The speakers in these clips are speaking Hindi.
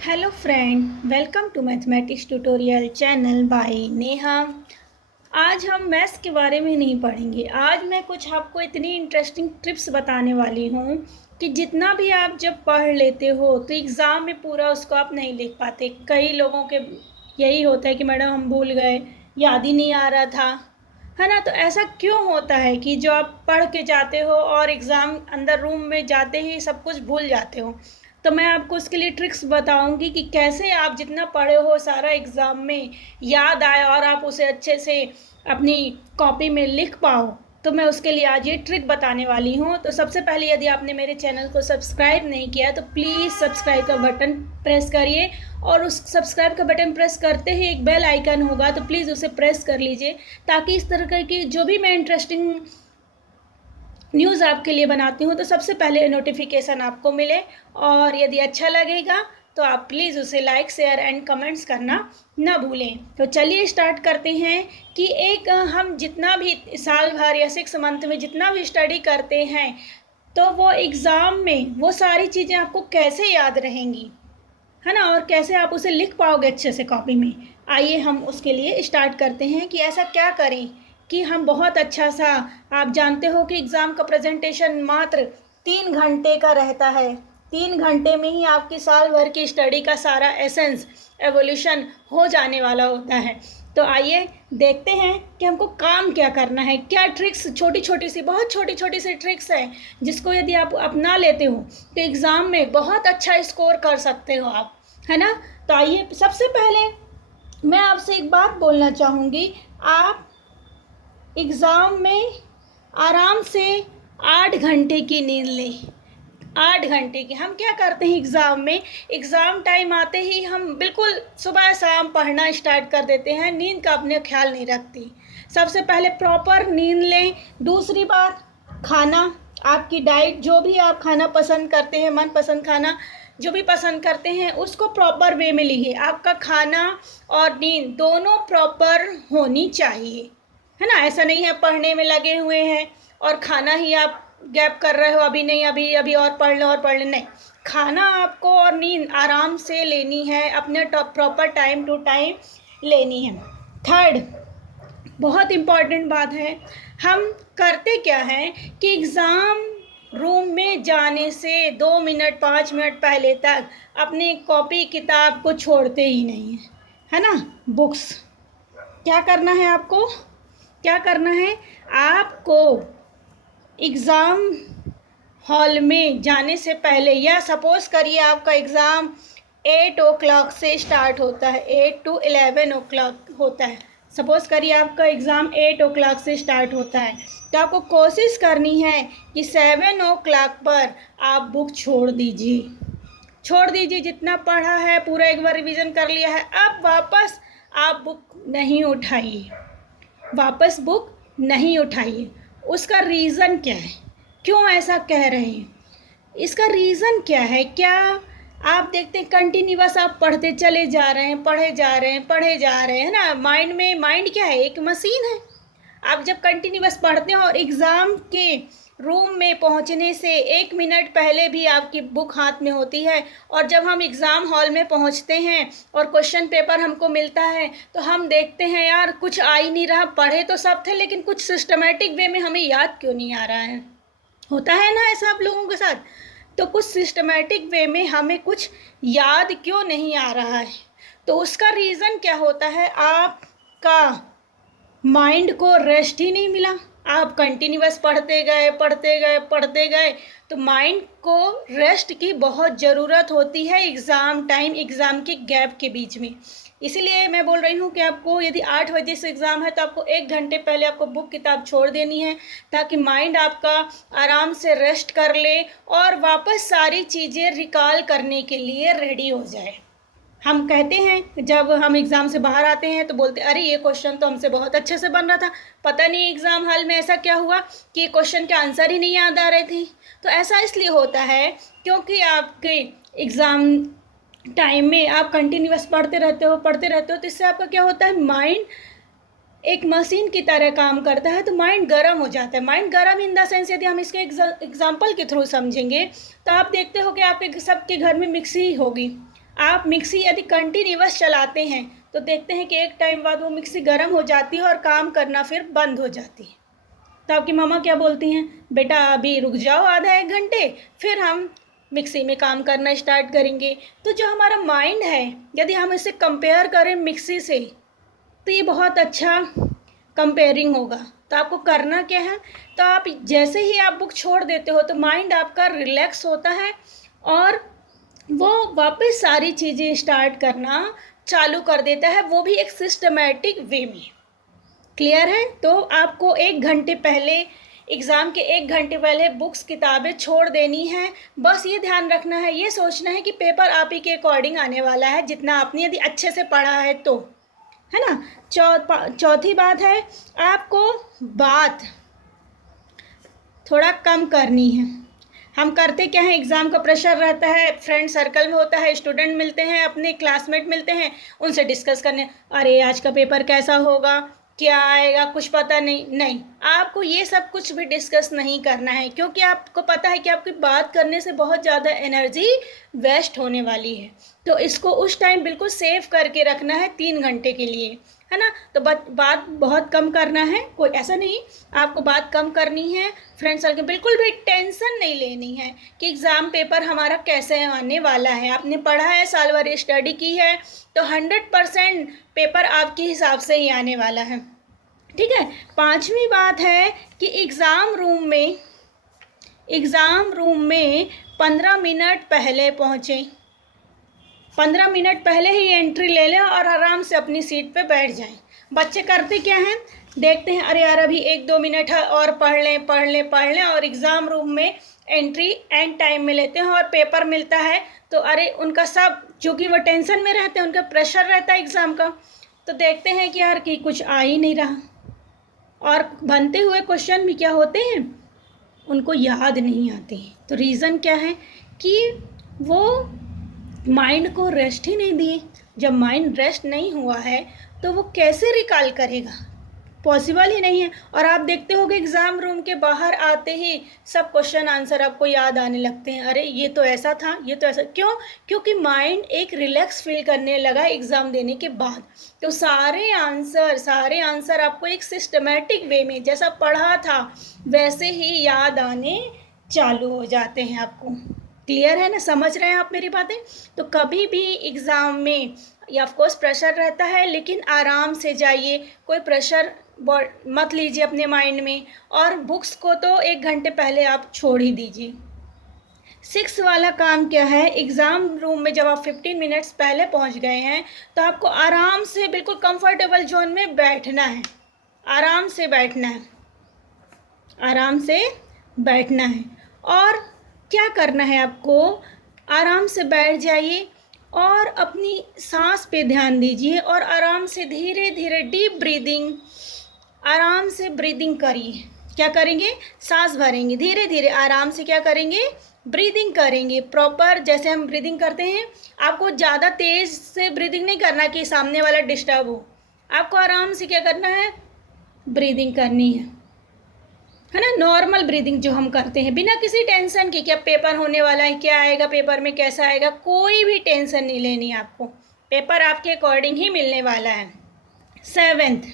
Hello friend, welcome to mathematics tutorial channel by Neha. आज हम मैथ्स के बारे में नहीं पढ़ेंगे। आज मैं कुछ आपको इतनी इंटरेस्टिंग टिप्स बताने वाली हूँ कि जितना भी आप जब पढ़ लेते हो तो एग्ज़ाम में पूरा उसको आप नहीं लिख पाते। कई लोगों के यही होता है कि मैडम हम भूल गए, याद ही नहीं आ रहा था, है ना। तो ऐसा क्यों होता है कि जो आप पढ़ के जाते हो और एग्ज़ाम अंदर रूम में जाते ही सब कुछ भूल जाते हो। तो मैं आपको उसके लिए ट्रिक्स बताऊंगी कि कैसे आप जितना पढ़े हो सारा एग्ज़ाम में याद आए और आप उसे अच्छे से अपनी कॉपी में लिख पाओ। तो मैं उसके लिए आज ये ट्रिक बताने वाली हूँ। तो सबसे पहले यदि आपने मेरे चैनल को सब्सक्राइब नहीं किया तो प्लीज़ सब्सक्राइब का बटन प्रेस करिए, और उस सब्सक्राइब का बटन प्रेस करते ही एक बेल आइकन होगा तो प्लीज़ उसे प्रेस कर लीजिए, ताकि इस तरह की जो भी मैं इंटरेस्टिंग न्यूज़ आपके लिए बनाती हूँ तो सबसे पहले नोटिफिकेशन आपको मिले। और यदि अच्छा लगेगा तो आप प्लीज़ उसे लाइक शेयर एंड कमेंट्स करना ना भूलें। तो चलिए स्टार्ट करते हैं कि हम जितना भी साल भर या 6 मंथ में जितना भी स्टडी करते हैं तो वो एग्ज़ाम में वो सारी चीज़ें आपको कैसे याद रहेंगी, है ना, और कैसे आप उसे लिख पाओगे अच्छे से कॉपी में। आइए हम उसके लिए स्टार्ट करते हैं कि ऐसा क्या करें कि हम बहुत अच्छा सा, आप जानते हो कि एग्ज़ाम का प्रेजेंटेशन मात्र 3 घंटे का रहता है। 3 घंटे में ही आपकी साल भर की स्टडी का सारा एसेंस एवोल्यूशन हो जाने वाला होता है। तो आइए देखते हैं कि हमको काम क्या करना है, क्या ट्रिक्स, छोटी छोटी सी, बहुत छोटी छोटी सी ट्रिक्स हैं जिसको यदि आप अपना लेते हो तो एग्ज़ाम में बहुत अच्छा स्कोर कर सकते हो आप, है ना। तो आइए सबसे पहले मैं आपसे एक बात बोलना चाहूँगी। आप एग्ज़ाम में आराम से 8 घंटे की नींद लें। 8 घंटे की। हम क्या करते हैं एग्ज़ाम में, एग्ज़ाम टाइम आते ही हम बिल्कुल सुबह शाम पढ़ना स्टार्ट कर देते हैं, नींद का अपने ख्याल नहीं रखती। सबसे पहले प्रॉपर नींद लें। दूसरी बात, खाना, आपकी डाइट, जो भी आप खाना पसंद करते हैं, मनपसंद खाना जो भी पसंद करते हैं उसको प्रॉपर वे में लीजिए। आपका खाना और नींद दोनों प्रॉपर होनी चाहिए, है ना। ऐसा नहीं है पढ़ने में लगे हुए हैं और खाना ही आप गैप कर रहे हो, अभी नहीं, अभी अभी और पढ़ लें, नहीं। खाना आपको और नींद आराम से लेनी है, अपने प्रॉपर टाइम टू टाइम लेनी है। थर्ड, बहुत इम्पॉर्टेंट बात है, हम करते क्या हैं कि एग्ज़ाम रूम में जाने से 2 मिनट 5 मिनट पहले तक अपनी कॉपी किताब को छोड़ते ही नहीं हैं, है ना। बुक्स, क्या करना है आपको, क्या करना है आपको, एग्ज़ाम हॉल में जाने से पहले, या सपोज़ करिए आपका एग्ज़ाम 8 o'clock से स्टार्ट होता है, 8 to 11 o'clock होता है। सपोज़ करिए आपका एग्ज़ाम 8 o'clock से स्टार्ट होता है, तो आपको कोशिश करनी है कि 7 o'clock पर आप बुक छोड़ दीजिए। छोड़ दीजिए, जितना पढ़ा है पूरा एक बार रिवीजन कर लिया है, अब वापस आप बुक नहीं उठाइए, वापस बुक नहीं उठाइए। उसका रीज़न क्या है, क्यों ऐसा कह रहे हैं, इसका रीज़न क्या है। क्या आप देखते हैं कंटिन्यूअस आप पढ़ते चले जा रहे हैं, पढ़े जा रहे हैं, पढ़े जा रहे हैं ना। माइंड क्या है, एक मशीन है। आप जब कंटिन्यूअस पढ़ते हैं और एग्ज़ाम के रूम में पहुंचने से 1 मिनट पहले भी आपकी बुक हाथ में होती है, और जब हम एग्ज़ाम हॉल में पहुंचते हैं और क्वेश्चन पेपर हमको मिलता है तो हम देखते हैं यार कुछ आ ही नहीं रहा, पढ़े तो सब थे लेकिन कुछ सिस्टमेटिक वे में हमें याद क्यों नहीं आ रहा है। होता है ना ऐसा आप लोगों के साथ। तो कुछ सिस्टमेटिक वे में हमें कुछ याद क्यों नहीं आ रहा है, तो उसका रीज़न क्या होता है, आपका माइंड को रेस्ट ही नहीं मिला। आप कंटिन्यूअस पढ़ते गए पढ़ते गए पढ़ते गए, तो माइंड को रेस्ट की बहुत ज़रूरत होती है एग्ज़ाम टाइम, एग्ज़ाम के गैप के बीच में। इसीलिए मैं बोल रही हूँ कि आपको यदि 8 बजे से एग्ज़ाम है तो आपको 1 घंटे पहले आपको बुक किताब छोड़ देनी है, ताकि माइंड आपका आराम से रेस्ट कर ले और वापस सारी चीज़ें रिकॉल करने के लिए रेडी हो जाए। हम कहते हैं जब हम एग्ज़ाम से बाहर आते हैं तो बोलते अरे ये क्वेश्चन तो हमसे बहुत अच्छे से बन रहा था, पता नहीं एग्ज़ाम हॉल में ऐसा क्या हुआ कि क्वेश्चन के आंसर ही नहीं याद आ रहे थे। तो ऐसा इसलिए होता है क्योंकि आपके एग्ज़ाम टाइम में आप कंटिन्यूअस पढ़ते रहते हो, तो इससे आपका क्या होता है, माइंड एक मशीन की तरह काम करता है, तो माइंड गर्म हो जाता है। माइंड गर्म इन द सेंस, यदि हम इसके एग्जाम्पल के थ्रू समझेंगे तो आप देखते हो कि आपके सबके घर में मिक्सी होगी। आप मिक्सी यदि कंटिन्यूअस चलाते हैं तो देखते हैं कि एक टाइम बाद वो मिक्सी गर्म हो जाती है और काम करना फिर बंद हो जाती है। तो आपकी मम्मा क्या बोलती हैं, बेटा अभी रुक जाओ आधा एक घंटे, फिर हम मिक्सी में काम करना स्टार्ट करेंगे। तो जो हमारा माइंड है, यदि हम इसे कंपेयर करें मिक्सी से, तो ये बहुत अच्छा कंपेयरिंग होगा। तो आपको करना क्या है, तो आप जैसे ही आप बुक छोड़ देते हो तो माइंड आपका रिलैक्स होता है और वो वापस सारी चीज़ें स्टार्ट करना चालू कर देता है, वो भी एक सिस्टमैटिक वे में। क्लियर है? तो आपको एक घंटे पहले, एग्ज़ाम के एक घंटे पहले बुक्स किताबें छोड़ देनी है। बस ये ध्यान रखना है, ये सोचना है कि पेपर आप ही के अकॉर्डिंग आने वाला है, जितना आपने यदि अच्छे से पढ़ा है तो, है ना। चौथी बात है, आपको बात थोड़ा कम करनी है। हम करते क्या है, एग्ज़ाम का प्रेशर रहता है, फ्रेंड सर्कल में होता है, स्टूडेंट मिलते हैं, अपने क्लासमेट मिलते हैं, उनसे डिस्कस करने, अरे आज का पेपर कैसा होगा, क्या आएगा, कुछ पता नहीं, आपको ये सब कुछ भी डिस्कस नहीं करना है, क्योंकि आपको पता है कि आपकी बात करने से बहुत ज़्यादा एनर्जी वेस्ट होने वाली है। तो इसको उस टाइम बिल्कुल सेव करके रखना है 3 घंटे के लिए, है ना। तो बात बहुत कम करना है, कोई ऐसा नहीं, आपको बात कम करनी है। फ्रेंड सर्कल बिल्कुल भी टेंशन नहीं लेनी है कि एग्ज़ाम पेपर हमारा कैसे आने वाला है। आपने पढ़ा है, साल भर स्टडी की है, तो 100% पेपर आपके हिसाब से ही आने वाला है, ठीक है। 5वीं बात है कि एग्ज़ाम रूम में 15 मिनट पहले पहुँचें। 15 मिनट पहले ही एंट्री ले लें और आराम से अपनी सीट पे बैठ जाएं। बच्चे करते क्या हैं, देखते हैं अरे यार अभी 1-2 मिनट है और पढ़ लें और एग्ज़ाम रूम में एंट्री एंड टाइम में लेते हैं और पेपर मिलता है तो अरे उनका सब, चूँकि वो टेंशन में रहते हैं, उनका प्रेशर रहता है एग्ज़ाम का, तो देखते हैं कि यार कि कुछ आ ही नहीं रहा, और बनते हुए क्वेश्चन भी क्या होते हैं, उनको याद नहीं आते हैं। तो रीज़न क्या है कि वो माइंड को रेस्ट ही नहीं दिए। जब माइंड रेस्ट नहीं हुआ है तो वो कैसे रिकॉल करेगा, पॉसिबल ही नहीं है। और आप देखते होंगे एग्ज़ाम रूम के बाहर आते ही सब क्वेश्चन आंसर आपको याद आने लगते हैं, अरे ये तो ऐसा था, ये तो ऐसा, क्यों? क्योंकि माइंड एक रिलैक्स फील करने लगा एग्ज़ाम देने के बाद। तो सारे आंसर आपको एक सिस्टमेटिक वे में जैसा पढ़ा था वैसे ही याद आने चालू हो जाते हैं आपको। क्लियर है ना, समझ रहे हैं आप मेरी बातें? तो कभी भी एग्ज़ाम में या ऑफकोर्स प्रेशर रहता है, लेकिन आराम से जाइए, कोई प्रेशर मत लीजिए अपने माइंड में, और बुक्स को तो 1 घंटे पहले आप छोड़ ही दीजिए। 6 वाला काम क्या है, एग्ज़ाम रूम में जब आप 15 मिनट्स पहले पहुंच गए हैं तो आपको आराम से बिल्कुल कंफर्टेबल जोन में बैठना है, आराम से बैठना है। और क्या करना है आपको, आराम से बैठ जाइए और अपनी सांस पे ध्यान दीजिए और आराम से धीरे धीरे डीप ब्रीदिंग, आराम से ब्रीदिंग करिए। क्या करेंगे, सांस भरेंगे, धीरे धीरे आराम से क्या करेंगे, ब्रीदिंग करेंगे प्रॉपर। जैसे हम ब्रीदिंग करते हैं, आपको ज़्यादा तेज़ से ब्रीदिंग नहीं करना कि सामने वाला डिस्टर्ब हो, आपको आराम से क्या करना है, ब्रीदिंग करनी है ना। नॉर्मल ब्रीदिंग जो हम करते हैं, बिना किसी टेंशन के, क्या पेपर होने वाला है, क्या आएगा पेपर में, कैसा आएगा, कोई भी टेंशन नहीं लेनी आपको, पेपर आपके अकॉर्डिंग ही मिलने वाला है। 7th,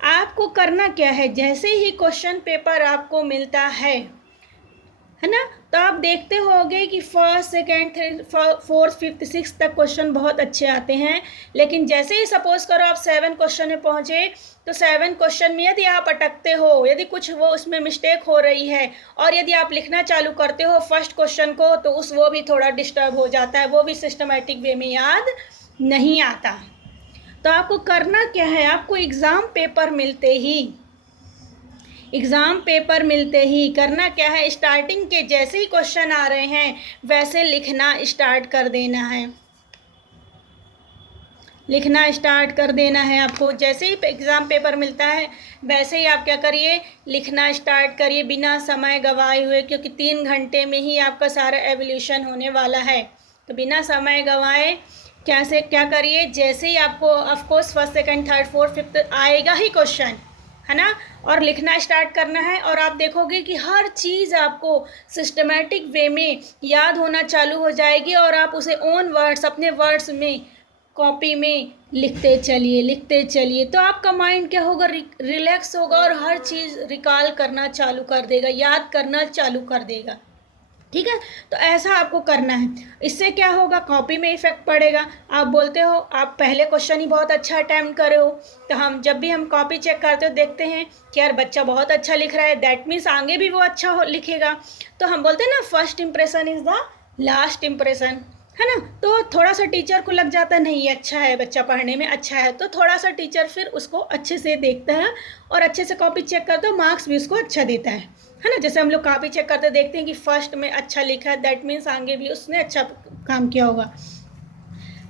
आपको करना क्या है, जैसे ही क्वेश्चन पेपर आपको मिलता है ना, तो आप देखते होंगे कि 1st, 2nd, 3rd, 4th, 5th, 6th तक क्वेश्चन बहुत अच्छे आते हैं। लेकिन जैसे ही सपोज करो आप 7 क्वेश्चन में पहुँचे, तो 7 क्वेश्चन में यदि आप अटकते हो, यदि कुछ वो उसमें मिस्टेक हो रही है, और यदि आप लिखना चालू करते हो फर्स्ट क्वेश्चन को, तो वो भी थोड़ा डिस्टर्ब हो जाता है, वो भी सिस्टमेटिक वे में याद नहीं आता। तो आपको करना क्या है, आपको एग्ज़ाम पेपर मिलते ही करना क्या है, स्टार्टिंग के जैसे ही क्वेश्चन आ रहे हैं वैसे लिखना स्टार्ट कर देना है आपको। जैसे ही एग्ज़ाम पेपर मिलता है वैसे ही आप क्या करिए, लिखना स्टार्ट करिए बिना समय गंवाए हुए, क्योंकि 3 घंटे में ही आपका सारा एवोल्यूशन होने वाला है। तो बिना समय गंवाए क्या करिए, जैसे ही आपको of course 1st, 2nd, 3rd, 4th, 5th आएगा ही क्वेश्चन, है ना, और लिखना स्टार्ट करना है। और आप देखोगे कि हर चीज़ आपको सिस्टमेटिक वे में याद होना चालू हो जाएगी और आप उसे ओन वर्ड्स, अपने वर्ड्स में, कॉपी में लिखते चलिए तो आपका माइंड क्या होगा, रिलैक्स होगा और हर चीज़ रिकॉल करना चालू कर देगा, याद करना चालू कर देगा। ठीक है, तो ऐसा आपको करना है। इससे क्या होगा, कॉपी में इफेक्ट पड़ेगा। आप बोलते हो आप पहले क्वेश्चन ही बहुत अच्छा अटैम्प्ट करे हो, तो हम जब भी हम कॉपी चेक करते हो देखते हैं कि यार बच्चा बहुत अच्छा लिख रहा है, दैट मीन्स आगे भी वो अच्छा लिखेगा। तो हम बोलते हैं ना, first impression is the last impression, है ना। तो थोड़ा सा टीचर को लग जाता है नहीं अच्छा है बच्चा, पढ़ने में अच्छा है, तो थोड़ा सा टीचर फिर उसको अच्छे से देखता है और अच्छे से कॉपी चेक करता है, मार्क्स भी उसको अच्छा देता है ना। जैसे हम लोग कॉपी चेक करते देखते हैं कि फर्स्ट में अच्छा लिखा है, दैट मीन्स आगे भी उसने अच्छा काम किया होगा।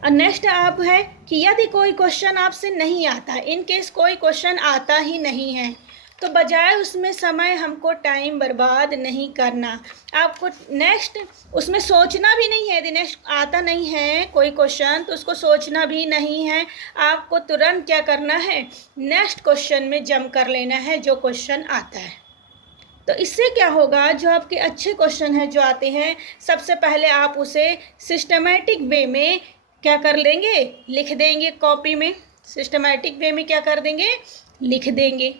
और नेक्स्ट आप है कि यदि कोई क्वेश्चन आपसे नहीं आता, इन केस कोई क्वेश्चन आता ही नहीं है, तो बजाय उसमें समय हमको टाइम बर्बाद नहीं करना, आपको नेक्स्ट उसमें सोचना भी नहीं है। यदि नेक्स्ट आता नहीं है कोई क्वेश्चन तो उसको सोचना भी नहीं है, आपको तुरंत क्या करना है, नेक्स्ट क्वेश्चन में जंप कर लेना है जो क्वेश्चन आता है। तो इससे क्या होगा, जो आपके अच्छे क्वेश्चन हैं जो आते हैं, सबसे पहले आप उसे सिस्टमेटिक वे में क्या कर लेंगे, लिख देंगे कॉपी में। सिस्टमेटिक वे में क्या कर देंगे, लिख देंगे,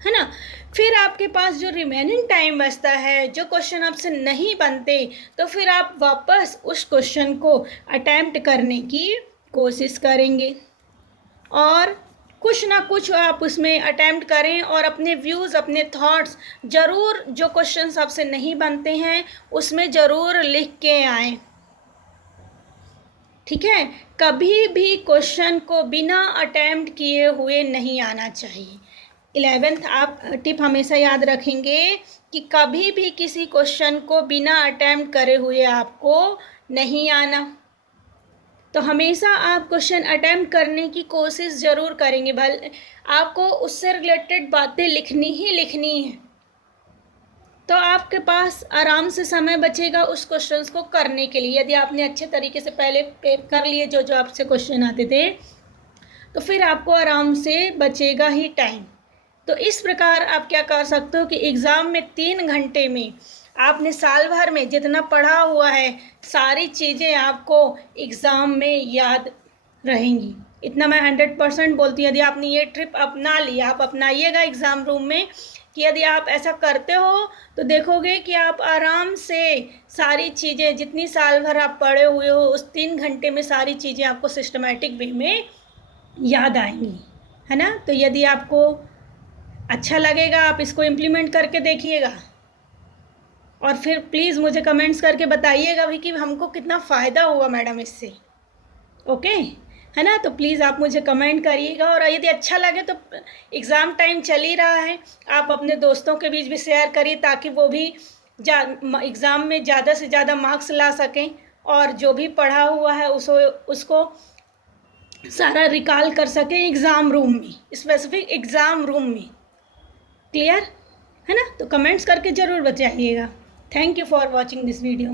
है ना। फिर आपके पास जो रिमेनिंग टाइम बचता है, जो क्वेश्चन आपसे नहीं बनते, तो फिर आप वापस उस क्वेश्चन को अटेम्प्ट करने की कोशिश करेंगे और कुछ ना कुछ आप उसमें अटेम्प्ट करें और अपने व्यूज़, अपने थॉट्स ज़रूर, जो क्वेश्चंस आपसे नहीं बनते हैं उसमें ज़रूर लिख के आएँ। ठीक है, कभी भी क्वेश्चन को बिना अटेम्प्ट किए हुए नहीं आना चाहिए। 11th आप टिप हमेशा याद रखेंगे कि कभी भी किसी क्वेश्चन को बिना अटेम्प्ट करे हुए आपको नहीं आना। तो हमेशा आप क्वेश्चन अटेम्प्ट करने की कोशिश ज़रूर करेंगे, भले आपको उससे रिलेटेड बातें लिखनी ही लिखनी है, तो आपके पास आराम से समय बचेगा उस क्वेश्चंस को करने के लिए। यदि आपने अच्छे तरीके से पहले कर लिए जो जो आपसे क्वेश्चन आते थे, तो फिर आपको आराम से बचेगा ही टाइम। तो इस प्रकार आप क्या कर सकते हो कि एग्ज़ाम में 3 घंटे में आपने साल भर में जितना पढ़ा हुआ है सारी चीज़ें आपको एग्ज़ाम में याद रहेंगी। इतना मैं 100% बोलती हूँ। यदि आपने ये ट्रिप अपना लिया, आप अपनाइएगा एग्ज़ाम रूम में, कि यदि आप ऐसा करते हो तो देखोगे कि आप आराम से सारी चीज़ें जितनी साल भर आप पढ़े हुए हो उस 3 घंटे में सारी चीज़ें आपको सिस्टमेटिक वे में याद आएंगी, है ना। तो यदि आपको अच्छा लगेगा आप इसको इम्प्लीमेंट करके देखिएगा और फिर प्लीज़ मुझे कमेंट्स करके बताइएगा भी कि हमको कितना फ़ायदा हुआ मैडम इससे। ओके, है ना। तो प्लीज़ आप मुझे कमेंट करिएगा और यदि अच्छा लगे तो एग्ज़ाम टाइम चल ही रहा है, आप अपने दोस्तों के बीच भी शेयर करिए ताकि वो भी एग्ज़ाम में ज़्यादा से ज़्यादा मार्क्स ला सकें और जो भी पढ़ा हुआ है उसको सारा रिकॉल कर सकें एग्ज़ाम रूम में, स्पेसिफिक एग्ज़ाम रूम में। क्लियर है ना। तो कमेंट्स करके ज़रूर बताइएगा। Thank you for watching this video.